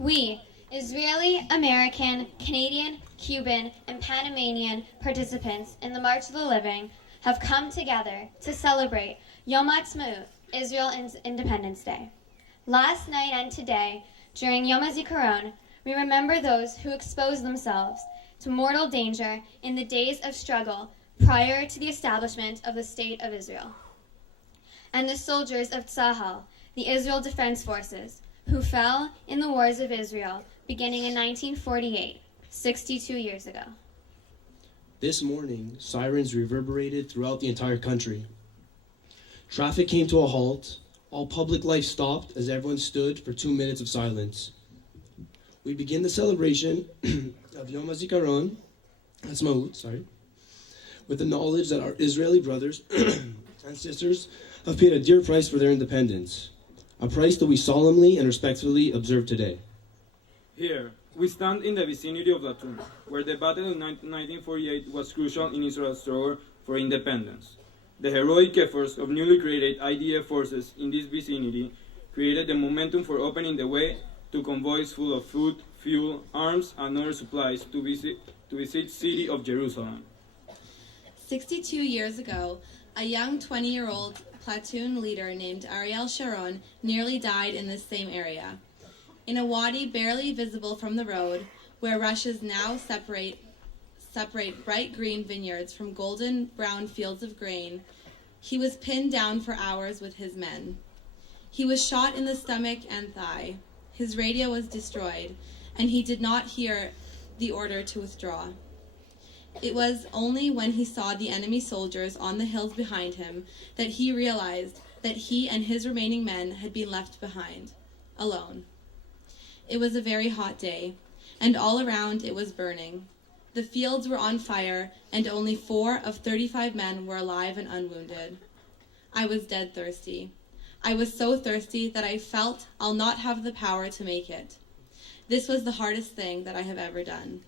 We, Israeli, American, Canadian, Cuban, and Panamanian participants in the March of the Living have come together to celebrate Yom Ha'atzmaut, Israel's Independence Day. Last night and today, during Yom Hazikaron, we remember those who exposed themselves to mortal danger in the days of struggle prior to the establishment of the State of Israel, and the soldiers of Tzahal, the Israel Defense Forces, who fell in the wars of Israel beginning in 1948, 62 years ago. This morning, sirens reverberated throughout the entire country. Traffic came to a halt. All public life stopped as everyone stood for 2 minutes of silence. We begin the celebration of Yom Hazikaron, with the knowledge that our Israeli brothers and sisters have paid a dear price for their independence, a price that we solemnly and respectfully observe today. Here, we stand in the vicinity of the tomb, where the Battle of 1948 was crucial in Israel's struggle for independence. The heroic efforts of newly created IDF forces in this vicinity created the momentum for opening the way to convoys full of food, fuel, arms, and other supplies to visit city of Jerusalem. 62 years ago, a young 20-year-old platoon leader named Ariel Sharon nearly died in this same area. In a wadi barely visible from the road, where rushes now separate bright green vineyards from golden brown fields of grain, he was pinned down for hours with his men. He was shot in the stomach and thigh. His radio was destroyed, and he did not hear the order to withdraw. It was only when he saw the enemy soldiers on the hills behind him that he realized that he and his remaining men had been left behind, alone. It was a very hot day, and all around it was burning. The fields were on fire, and only 4 of 35 men were alive and unwounded. I was dead thirsty. I was so thirsty that I felt I'll not have the power to make it. This was the hardest thing that I have ever done.